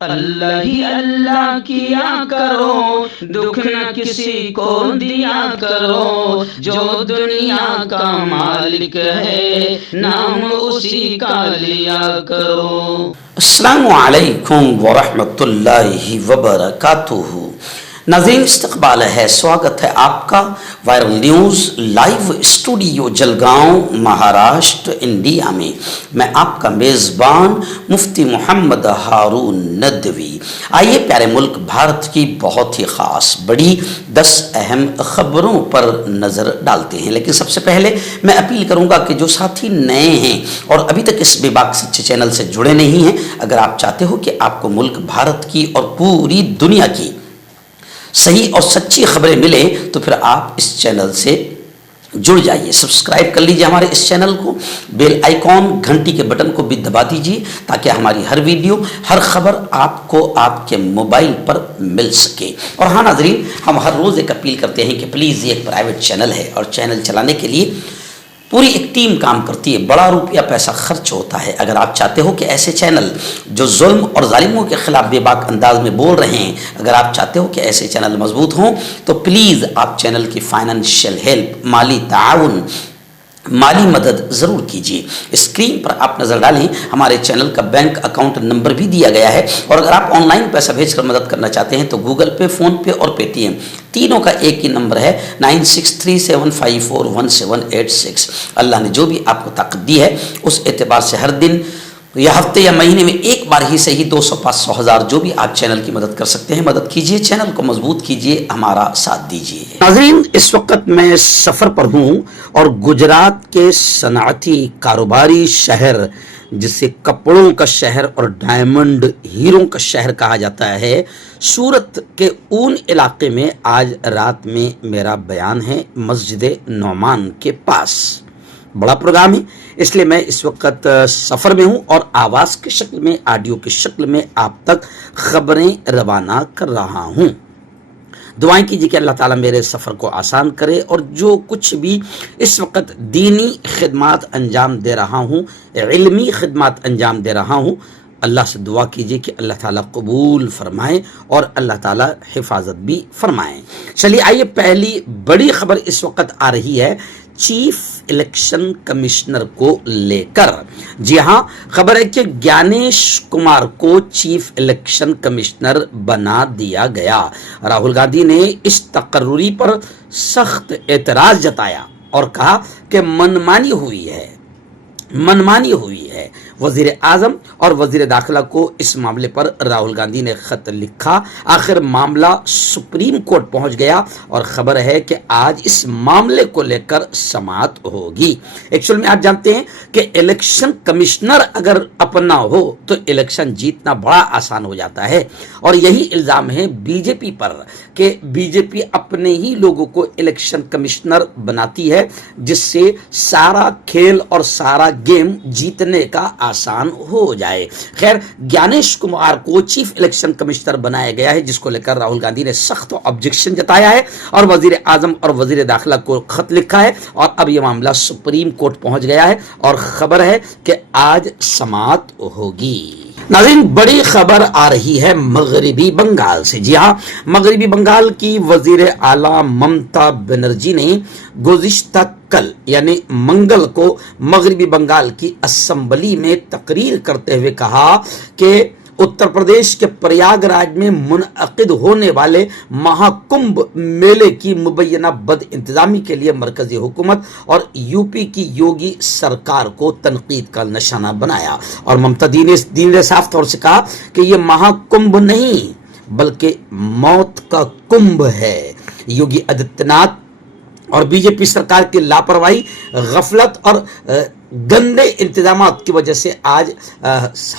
اللہ ہی اللہ کیا کرو، دکھ نہ کسی کو دیا کرو، جو دنیا کا مالک ہے نام اسی کا لیا کرو۔ السلام علیکم ورحمۃ اللہ وبرکاتہ۔ ناظرین استقبال ہے، سواگت ہے آپ کا viral news live studio Jalgaon Maharashtra India میں۔ میں آپ کا میزبان مفتی محمد ہارون ندوی۔ آئیے پیارے ملک بھارت کی بہت ہی خاص بڑی 10 اہم خبروں پر نظر ڈالتے ہیں، لیکن سب سے پہلے میں اپیل کروں گا کہ جو ساتھی نئے ہیں اور ابھی تک اس بے باک سچے چینل سے جڑے نہیں ہیں، اگر آپ چاہتے ہو کہ آپ کو ملک بھارت کی اور پوری دنیا کی صحیح اور سچی خبریں ملے تو پھر آپ اس چینل سے جڑ جائیے، سبسکرائب کر لیجئے ہمارے اس چینل کو، بیل آئیکن گھنٹی کے بٹن کو بھی دبا دیجئے تاکہ ہماری ہر ویڈیو ہر خبر آپ کو آپ کے موبائل پر مل سکے۔ اور ہاں ناظرین، ہم ہر روز ایک اپیل کرتے ہیں کہ پلیز یہ ایک پرائیویٹ چینل ہے اور چینل چلانے کے لیے پوری ایک ٹیم کام کرتی ہے، بڑا روپیہ پیسہ خرچ ہوتا ہے۔ اگر آپ چاہتے ہو کہ ایسے چینل جو ظلم اور ظالموں کے خلاف بے باک انداز میں بول رہے ہیں، اگر آپ چاہتے ہو کہ ایسے چینل مضبوط ہوں تو پلیز آپ چینل کی فائنینشیل ہیلپ، مالی تعاون، مالی مدد ضرور کیجیے۔ اسکرین پر آپ نظر ڈالیں، ہمارے چینل کا بینک اکاؤنٹ نمبر بھی دیا گیا ہے، اور اگر آپ آن لائن پیسہ بھیج کر مدد کرنا چاہتے ہیں تو گوگل پے، فون پے اور پے ٹی ایم تینوں کا ایک ہی نمبر ہے 9637541786۔ اللہ نے جو بھی آپ کو طاقت دی ہے اس اعتبار سے ہر دن یا ہفتے یا مہینے میں ایک بار ہی سے ہی 200 500 1000 جو بھی آپ چینل کی مدد کر سکتے ہیں مدد کیجیے، چینل کو مضبوط کیجیے، ہمارا ساتھ دیجیے۔ ناظرین اس وقت میں سفر پر ہوں اور گجرات کے صنعتی کاروباری شہر جسے کپڑوں کا شہر اور ڈائمنڈ ہیروں کا شہر کہا جاتا ہے، سورت کے اون علاقے میں آج رات میں میرا بیان ہے مسجد نعمان کے پاس۔ بڑا پروگرام ہے، اس لیے میں اس وقت سفر میں ہوں اور آواز کی شکل میں، آڈیو کی شکل میں آپ تک خبریں روانہ کر رہا ہوں۔ دعائیں کیجیے کہ اللہ تعالیٰ میرے سفر کو آسان کرے، اور جو کچھ بھی اس وقت دینی خدمات انجام دے رہا ہوں، علمی خدمات انجام دے رہا ہوں، اللہ سے دعا کیجیے کہ اللہ تعالیٰ قبول فرمائے اور اللہ تعالیٰ حفاظت بھی فرمائے۔ چلیے آئیے، پہلی بڑی خبر اس وقت آ رہی ہے چیف الیکشن کمشنر کو لے کر۔ جی ہاں، خبر ہے کہ گیانیش کمار کو چیف الیکشن کمشنر بنا دیا گیا۔ راہل گاندھی نے اس تقرری پر سخت اعتراض جتایا اور کہا کہ منمانی ہوئی ہے۔ وزیر اعظم اور وزیر داخلہ کو اس معاملے پر راہل گاندھی نے خط لکھا۔ آخر معاملہ سپریم کورٹ پہنچ گیا اور خبر ہے کہ آج اس معاملے کو لے کر سماعت ہوگی۔ ایکچوئل میں آپ جانتے ہیں کہ الیکشن کمشنر اگر اپنا ہو تو الیکشن جیتنا بڑا آسان ہو جاتا ہے، اور یہی الزام ہے بی جے پی پر کہ بی جے پی اپنے ہی لوگوں کو الیکشن کمشنر بناتی ہے، جس سے سارا کھیل اور سارا گیم جیتنے کا آسان ہو جائے۔ خیر، گیانیش کمار کو چیف الیکشن کمشنر بنایا گیا ہے، جس کو لے کر راہل گاندھی نے سخت آبجیکشن جتایا ہے اور وزیر اعظم اور وزیر داخلہ کو خط لکھا ہے، اور اب یہ معاملہ سپریم کورٹ پہنچ گیا ہے اور خبر ہے کہ آج سماعت ہوگی۔ ناظرین بڑی خبر آ رہی ہے مغربی بنگال سے۔ جی ہاں، مغربی بنگال کی وزیر اعلیٰ ممتا بنرجی نے گزشتہ کل یعنی منگل کو مغربی بنگال کی اسمبلی میں تقریر کرتے ہوئے کہا کہ اتر پردیش کے پریاگ راج میں منعقد ہونے والے مہا کمبھ میلے کی مبینہ بد انتظامی کے لیے مرکزی حکومت اور یو پی کی یوگی سرکار کو تنقید کا نشانہ بنایا، اور ممتا دی نے صاف طور سے کہا کہ یہ مہا کمبھ نہیں بلکہ موت کا کمبھ ہے۔ یوگی آدتیہ ناتھ اور بی جے پی سرکار کی لاپرواہی، غفلت اور گندے انتظامات کی وجہ سے آج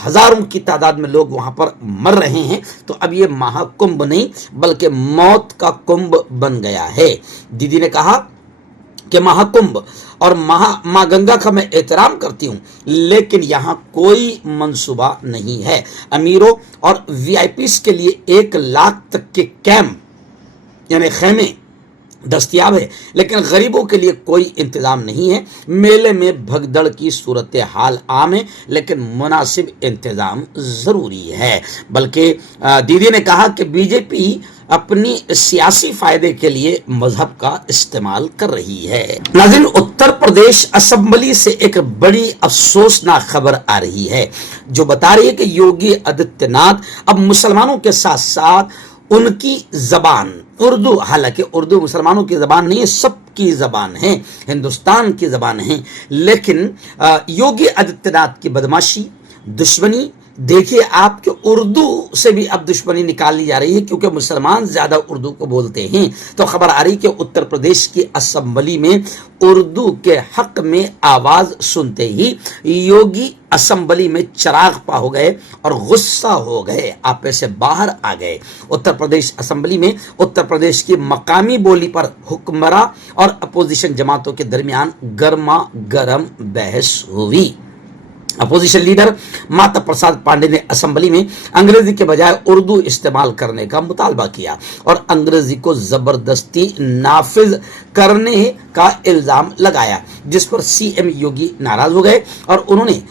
ہزاروں کی تعداد میں لوگ وہاں پر مر رہے ہیں، تو اب یہ مہا کمبھ نہیں بلکہ موت کا کمبھ بن گیا ہے۔ دیدی نے کہا کہ مہا کمبھ اور ماں گنگا کا میں احترام کرتی ہوں، لیکن یہاں کوئی منصوبہ نہیں ہے۔ امیروں اور وی آئی پیز کے لیے 1 لاکھ تک کے کیمپ یعنی خیمے दस्तयाब है, लेकिन गरीबों के लिए कोई इंतजाम नहीं है। मेले में भगदड़ की सूरत हाल आम है, लेकिन मुनासिब इंतजाम जरूरी है। बल्कि दीदी ने कहा कि बीजेपी अपनी सियासी फायदे के लिए मजहब का इस्तेमाल कर रही है। नाज़रीन, उत्तर प्रदेश असेंबली से एक बड़ी अफसोसनाक खबर आ रही है, जो बता रही है कि योगी आदित्यनाथ अब मुसलमानों के साथ साथ उनकी जबान उर्दू, हालांकि उर्दू मुसलमानों की जबान नहीं है, सबकी जबान है, हिंदुस्तान की जबान है, लेकिन योगी आदित्यनाथ की बदमाशी, दुश्मनी देखिए आपके उर्दू से भी अब दुश्मनी निकाली जा रही है, क्योंकि मुसलमान ज्यादा उर्दू को बोलते हैं। तो खबर आ रही कि उत्तर प्रदेश की असेंबली में उर्दू के हक में आवाज सुनते ही योगी असेंबली में चिराग पा हो गए और गुस्सा हो गए, आपे से बाहर आ गए। उत्तर प्रदेश असेंबली में उत्तर प्रदेश की मकामी बोली पर हुक्मरां और अपोजिशन जमातों के दरमियान गर्मा गर्म बहस हुई। अपोजिशन लीडर माता प्रसाद पांडे ने असेंबली में अंग्रेजी के बजाय उर्दू इस्तेमाल करने का मुतालबा किया और अंग्रेजी को जबरदस्ती नाफिज करने का इल्जाम लगाया, जिस पर सीएम योगी नाराज हो गए और उन्होंने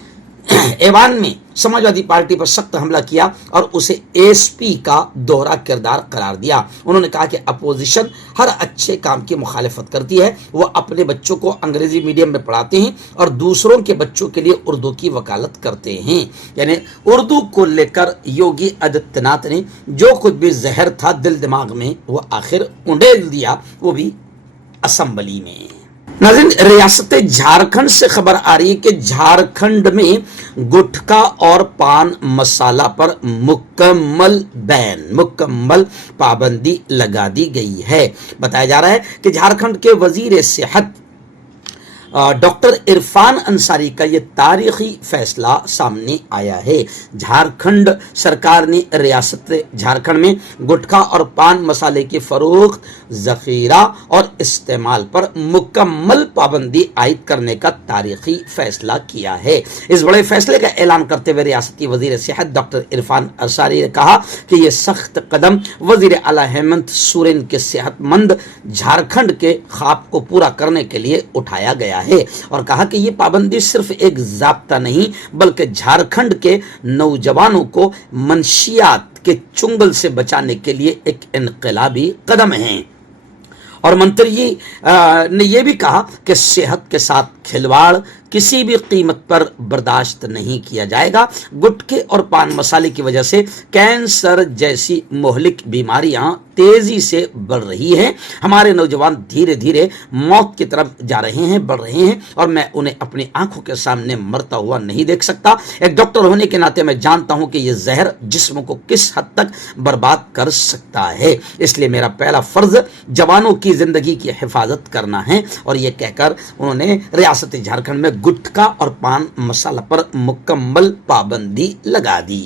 ऐवान में समाजवादी पार्टी पर सख्त हमला किया और उसे एसपी का दोहरा किरदार करार दिया। उन्होंने कहा कि अपोजिशन हर अच्छे काम की मुखालिफत करती है, वो अपने बच्चों को अंग्रेजी मीडियम में पढ़ाते हैं और दूसरों के बच्चों के लिए उर्दू की वकालत करते हैं। यानी उर्दू को लेकर योगी आदित्यनाथ ने जो कुछ भी जहर था दिल दिमाग में, वो आखिर उंडेल दिया, वो भी असेंबली में। नाज़रीन, रियासत झारखंड से खबर आ रही है कि झारखंड में गुटखा और पान मसाला पर मुकम्मल बैन, मुकम्मल पाबंदी लगा दी गई है। बताया जा रहा है कि झारखंड के वजीर सेहत डॉक्टर इरफान अंसारी का यह तारीखी फैसला सामने आया है। झारखंड सरकार ने रियासत झारखंड में गुटखा और पान मसाले की फरोख्त, जखीरा और इस्तेमाल पर मुकम्मल पाबंदी आयद करने का तारीखी फैसला किया है। इस बड़े फैसले का ऐलान करते हुए रियासती वजीर सेहत डॉक्टर इरफान अंसारी ने कहा कि यह सख्त कदम वजीर आला हेमंत सोरेन के सेहतमंद झारखंड के ख्वाब को पूरा करने के लिए उठाया गया है और कहा कि यह पाबंदी सिर्फ एक ज़ाब्ता नहीं, बल्कि झारखंड के नौजवानों को मंशियात के चुंगल से बचाने के लिए एक इनकलाबी कदम है। और मंत्री ने यह भी कहा कि सेहत के साथ खिलवाड़ किसी भी कीमत पर बर्दाश्त नहीं किया जाएगा। गुटखे और पान मसाले की वजह से कैंसर जैसी मोहलिक बीमारियां तेजी से बढ़ रही हैं। हमारे नौजवान धीरे धीरे मौत की तरफ जा रहे हैं, बढ़ रहे हैं और मैं उन्हें अपनी आंखों के सामने मरता हुआ नहीं देख सकता। एक डॉक्टर होने के नाते मैं जानता हूं कि यह जहर जिस्म को किस हद तक बर्बाद कर सकता है, इसलिए मेरा पहला फर्ज जवानों की जिंदगी की हिफाजत करना है। और यह कहकर उन्होंने रियासत झारखंड में गुटखा और पान मसाला पर मुकम्मल पाबंदी लगा दी।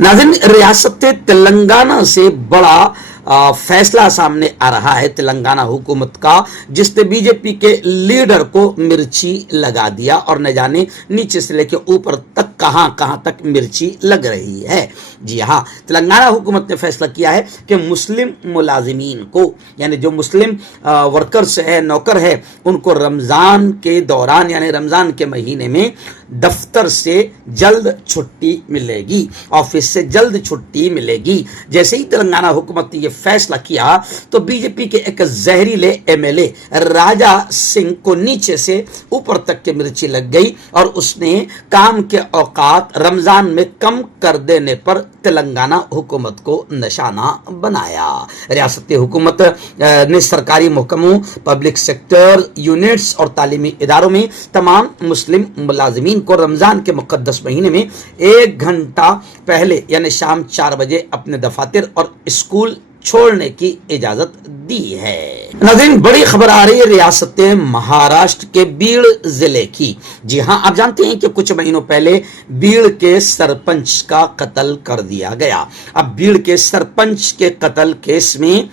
नाज़रीन, रियासत तेलंगाना से बड़ा फैसला सामने आ रहा है तेलंगाना हुकूमत का, जिसने बीजेपी के लीडर को मिर्ची लगा दिया और न जाने नीचे से लेकर ऊपर तक कहां तक मिर्ची लग रही है। जी हाँ, तेलंगाना हुकूमत ने फैसला किया है कि मुस्लिम मुलाजिमीन को, यानी जो मुस्लिम वर्कर्स है, नौकर है, उनको रमजान के दौरान यानी रमजान के महीने में दफ्तर से जल्द छुट्टी मिलेगी, ऑफिस से जल्द छुट्टी मिलेगी। जैसे ही तेलंगाना हुकूमत ने यह फैसला किया तो बीजेपी के एक जहरीले एमएलए राजा सिंह को नीचे से ऊपर तक के मिर्ची लग गई और उसने काम के औकात रमजान में कम कर देने पर तेलंगाना हुकूमत को निशाना बनाया। रियासती हुकूमत ने सरकारी महकमों, पब्लिक सेक्टर यूनिट्स और तालीमी इदारों में तमाम मुस्लिम मुलाजिमीन को रमजान के मुकद्दस महीने में 1 घंटा पहले यानी शाम 4 बजे अपने दफातर और स्कूल छोड़ने की इजाजत दी है। नाज़रीन, बड़ी खबर आ रही है रियासत महाराष्ट्र के बीड़ जिले की। जी हां, आप जानते हैं कि कुछ महीनों पहले बीड़ के सरपंच का कत्ल कर दिया गया। अब बीड़ के सरपंच के कत्ल केस में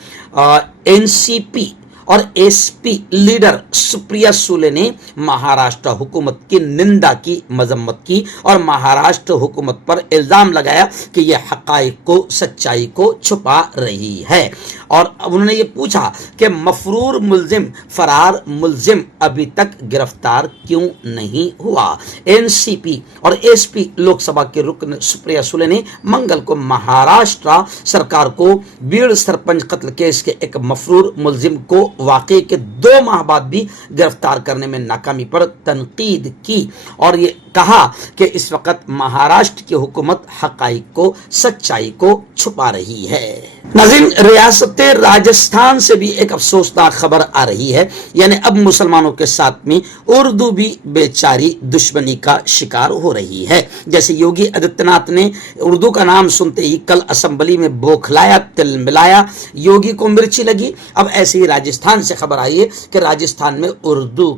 एनसीपी और एसपी लीडर सुप्रिया सुले ने महाराष्ट्र हुकूमत की निंदा की, मजम्मत की और महाराष्ट्र हुकूमत पर इल्जाम लगाया कि यह हकाइक को, सच्चाई को छुपा रही है। और उन्होंने ये पूछा कि मफरूर मुल्जिम, फरार मुल्जिम अभी तक गिरफ्तार क्यों नहीं हुआ। एनसीपी और एसपी लोकसभा के रुकन सुप्रिया सुले ने मंगल को महाराष्ट्र सरकार को बीड़ सरपंच कत्ल केस के एक मफरूर मुल्जिम को वाकई के 2 माह बाद भी गिरफ्तार करने में नाकामी पर तनकीद की और ये कहा कि इस वक्त महाराष्ट्र की हुकूमत हकाइक को, सच्चाई को छुपा रही है। नाज़रीन, रियासत राजस्थान से भी एक अफसोसनाक खबर आ रही है, यानी अब मुसलमानों के साथ में उर्दू भी बेचारी दुश्मनी का शिकार हो रही है। जैसे योगी आदित्यनाथ ने उर्दू का नाम सुनते ही कल असेंबली में बौखलाया, तिल मिलाया, योगी को मिर्ची लगी। अब ऐसे ही राजस्थान से खबर आई है कि राजस्थान में उर्दू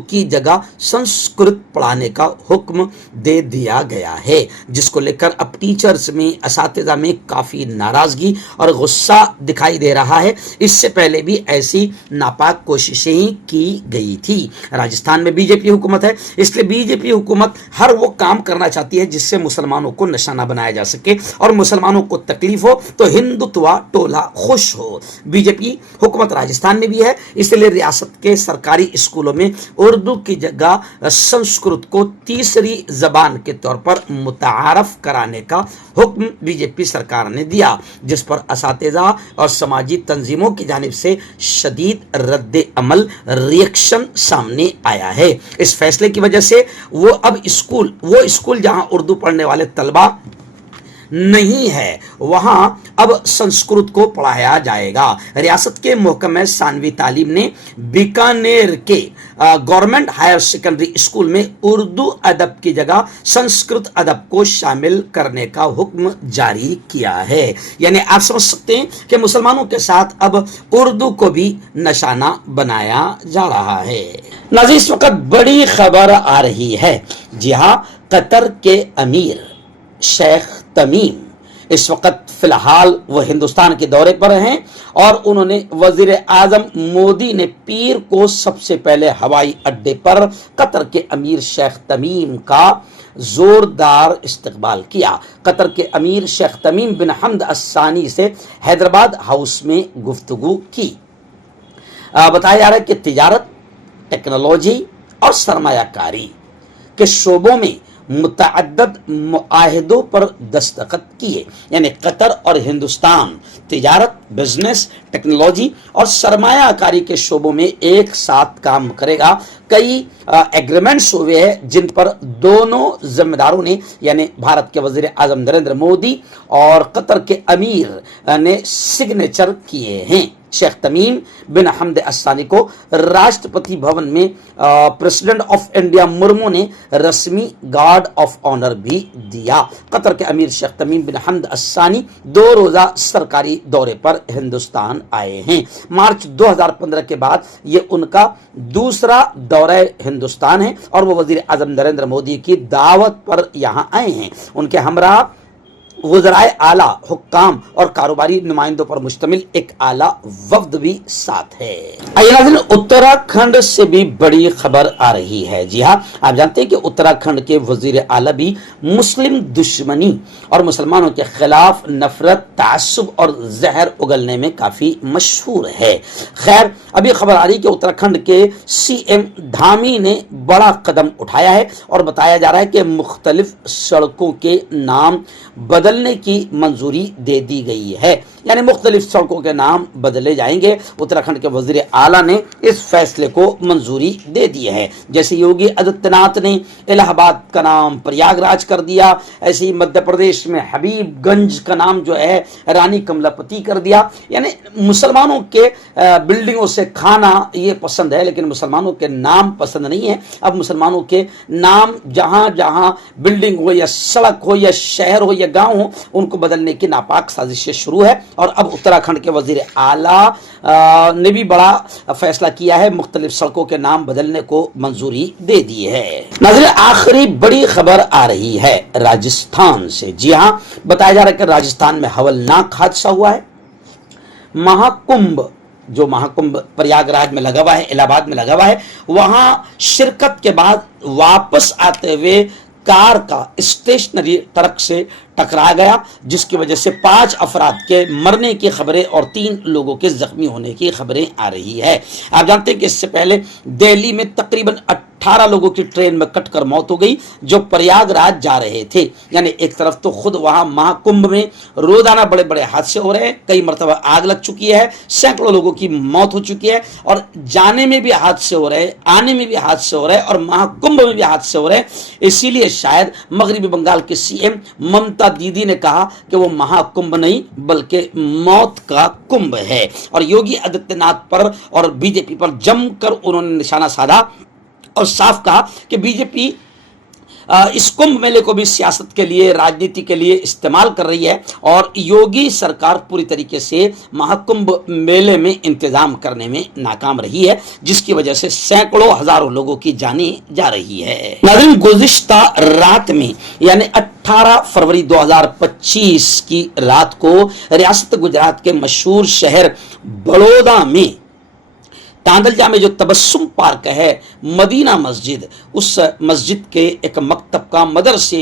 की जगह संस्कृत पढ़ाने का हुक्म दे दिया गया है, जिसको लेकर अब टीचर्स में, असातिज़ा में काफी नाराजगी और गुस्सा दिखाई दे रहा है। इससे पहले भी ऐसी नापाक कोशिशें की गई थी। राजस्थान में बीजेपी हुकूमत है, इसलिए बीजेपी हुकूमत हर वो काम करना चाहती है जिससे मुसलमानों को निशाना बनाया जा सके और मुसलमानों को तकलीफ हो तो हिंदुत्व टोला खुश हो। बीजेपी हुकूमत राजस्थान में भी है, इसलिए रियासत के सरकारी स्कूलों में उर्दू की जगह संस्कृत को तीसरी जबान के तौर पर मुतारफ कराने का हुक्म बीजेपी सरकार ने दिया, जिस पर असातिज़ा और समाजी तंजीमों की जानिब से शदीद रद्द अमल, रिएक्शन सामने आया है। इस फैसले की वजह से वो स्कूल जहां उर्दू पढ़ने वाले तलबा नहीं है, वहां अब संस्कृत को पढ़ाया जाएगा। रियासत के महकमे सानवी तालीम ने बीकानेर के गवर्नमेंट हायर सेकेंडरी स्कूल में उर्दू अदब की जगह संस्कृत अदब को शामिल करने का हुक्म जारी किया है। यानी आप समझ सकते हैं कि मुसलमानों के साथ अब उर्दू को भी निशाना बनाया जा रहा है। नाज़रीन, इस वक्त बड़ी खबर आ रही है। जी हाँ, कतर के अमीर शेख तमीम इस वक्त फिलहाल वो हिंदुस्तान के दौरे पर हैं और उन्होंने वजीर आजम मोदी ने पीर को सबसे पहले हवाई अड्डे पर कतर के अमीर शेख तमीम का जोरदार इस्तकबाल किया। कतर के अमीर शेख तमीम बिन हमद अस्सानी से हैदराबाद हाउस में गुफ्तगू की। बताया जा रहा है कि तिजारत, टेक्नोलॉजी और सरमायाकारी के शोबों में मुतअद्दिद मुआहिदों पर दस्तखत किए। यानी कतर और हिंदुस्तान तिजारत, बिजनेस, टेक्नोलॉजी और सरमायाकारी के शोबों में एक साथ काम करेगा। कई एग्रीमेंट्स हुए हैं जिन पर दोनों जिम्मेदारों ने, यानी भारत के वजीर आजम नरेंद्र मोदी और कतर के अमीर ने सिग्नेचर किए हैं। शेख तमीम बिन हमद अस्सानी को राष्ट्रपति भवन में प्रेसिडेंट ऑफ इंडिया मुर्मू ने रस्मी गार्ड ऑफ ऑनर भी दिया। कतर के अमीर शेख तमीम बिन हमद अस्सानी 2 रोजा सरकारी दौरे पर हिंदुस्तान आए हैं। मार्च 2015 के बाद ये उनका दूसरा दौरा हिंदुस्तान है और वो वजीर आजम नरेंद्र मोदी की दावत पर यहाँ आए हैं। उनके हमरा वज़राए आला, हुक्काम और कारोबारी नुमाइंदों पर मुश्तमिल एक आला वफ्द भी साथ है। नाज़रीन, उत्तराखंड से भी बड़ी खबर आ रही है। जी हाँ, आप जानते हैं कि उत्तराखंड के वजीर आला भी मुस्लिम दुश्मनी और मुसलमानों के खिलाफ नफरत, तासुब और जहर उगलने में काफी मशहूर है। खैर, अभी खबर आ रही है कि उत्तराखंड के सीएम धामी ने बड़ा कदम उठाया है और बताया जा रहा है कि मुख्तलिफ सड़कों के नाम बदलने की मंजूरी दे दी गई है। यानी मुख्तलिफ सड़कों के नाम बदले जाएंगे। उत्तराखंड के वजीर आला ने इस फैसले को मंजूरी दे दी है। जैसे योगी आदित्यनाथ ने इलाहाबाद का नाम प्रयागराज कर दिया, ऐसे ही मध्य प्रदेश में हबीबगंज का नाम जो है रानी कमलापति कर दिया। यानी मुसलमानों के बिल्डिंगों से खाना ये पसंद है, लेकिन मुसलमानों के नाम पसंद नहीं है। अब मुसलमानों के नाम जहां जहां बिल्डिंग हो या सड़क हो या शहर हो या गांव हो, उनको बदलने की नापाक साजिशें शुरू है। और अब उत्तराखंड के वजीर आला ने भी बड़ा फैसला किया है, मुख्तलिफ सड़कों के नाम बदलने को मंजूरी दे दी है। नाज़रीन, आखिरी बड़ी खबर आ रही है राजस्थान से। जी हां, बताया जा रहा है कि राजस्थान में हवलनाक हादसा हुआ है। महाकुंभ جو महाकुंभ प्रयागराज में लगा हुआ है, इलाहाबाद में लगा हुआ है, वहां शिरकत के बाद वापस आते हुए कार का स्टेशनरी ट्रक से टकरा गया, जिसकी वजह से 5 अफराद के मरने की खबरें और 3 लोगों के जख्मी होने की खबरें आ रही है। आप जानते हैं कि इससे पहले दिल्ली में तकरीबन 18 लोगों की ट्रेन में कटकर मौत हो गई जो प्रयागराज जा रहे थे। यानी एक तरफ तो खुद वहां महाकुंभ में रोजाना बड़े बड़े हादसे हो रहे हैं, कई मरतबा आग लग चुकी है, सैकड़ों लोगों की मौत हो चुकी है, और जाने में भी हादसे हो रहे हैं, आने में भी हादसे हो रहे हैं, और महाकुंभ में भी हादसे हो रहे हैं। इसीलिए शायद मगरबी बंगाल के सीएम ममता दीदी ने कहा कि वो महाकुंभ नहीं बल्कि मौत का कुंभ है, और योगी आदित्यनाथ पर और बीजेपी पर जमकर उन्होंने निशाना साधा और साफ कहा कि बीजेपी इस कुंभ मेले को भी सियासत के लिए, राजनीति के लिए इस्तेमाल कर रही है, और योगी सरकार पूरी तरीके से महाकुंभ मेले में इंतजाम करने में नाकाम रही है, जिसकी वजह से सैकड़ों हजारों लोगों की जानें जा रही है। नाज़रीन, गुज़िश्ता रात में यानी 18 फरवरी 2025 की रात को रियासत गुजरात के मशहूर शहर बड़ौदा में तांदलजा में जो तबस्सुम पार्क है, मदीना मस्जिद, उस मस्जिद के एक मकतब का मदरसे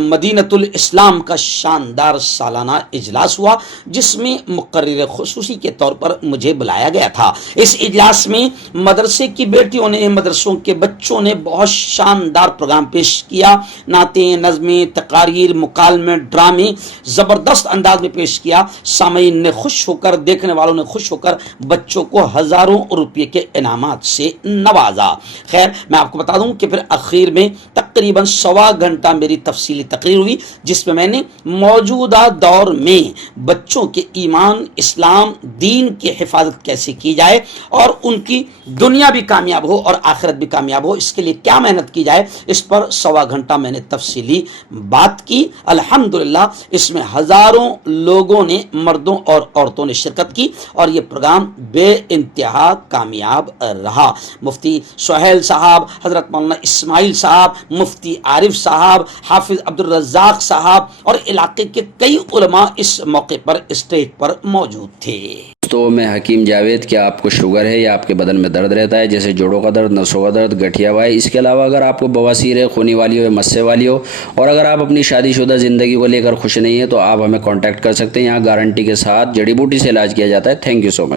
मदीनतुल इस्लाम का शानदार सालाना इजलास हुआ, जिसमें मुकर्रिर खुसूसी के तौर पर मुझे बुलाया गया था। इस इजलास में मदरसे की बेटियों ने, मदरसों के बच्चों ने बहुत शानदार प्रोग्राम पेश किया। नातें, नज़में, तकारीर, मुकालमे, ड्रामे ज़बरदस्त अंदाज में पेश किया। सामीन ने खुश होकर, देखने वालों ने खुश होकर बच्चों को हज़ारों रुपये के इनामात से नवाजा। खैर, मैं आपको बता दूं कि फिर आखिर में तकरीबन 1.25 घंटा मेरी तफसीली तकरीर हुई, जिसमें मैंने मौजूदा दौर में बच्चों के ईमान, इस्लाम, दीन की हिफाजत कैसे की जाए और उनकी दुनिया भी कामयाब हो और आखिरत भी कामयाब हो, इसके लिए क्या मेहनत की जाए, इस पर 1.25 घंटा मैंने तफसीली बात की। अल्हम्दुलिल्लाह इसमें हजारों लोगों ने, मर्दों और औरतों ने शिरकत की और ये प्रोग्राम बे इंतहा कामयाब रहा। मुफ्ती सुहेल साहब, हजरत मौलाना इस्माइल साहब, मुफ्ती आरिफ साहब, हाफिज अब्दुल रज़्ज़ाक साहब और इलाके के कई उलमा इस मौके पर स्टेज पर मौजूद थे। तो मैं हकीम जावेद, क्या आपको शुगर है या आपके बदन में दर्द रहता है, जैसे जोड़ों का दर्द, नसों का दर्द, गठिया हुआ है? इसके अलावा अगर आपको बवासीर है, खूनी वाली हो या मस्से वाली हो, और अगर आप अपनी शादीशुदा ज़िंदगी को लेकर खुश नहीं है, तो आप हमें कांटेक्ट कर सकते हैं। यहाँ गारंटी के साथ जड़ी बूटी से इलाज किया जाता है। Thank you so much.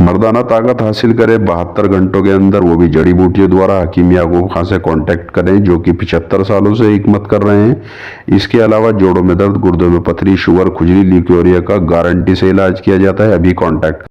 मर्दाना ताकत हासिल करे 72 घंटों के अंदर, वो भी जड़ी बूटियों द्वारा, हकीम याकूब खां से कांटेक्ट करें, जो कि 75 सालों से हिकमत कर रहे हैं। इसके अलावा जोड़ों में दर्द, गुर्दों में पथरी, शुगर, खुजली, ल्यूकेरिया का गारंटी से इलाज किया जाता है। अभी कांटेक्ट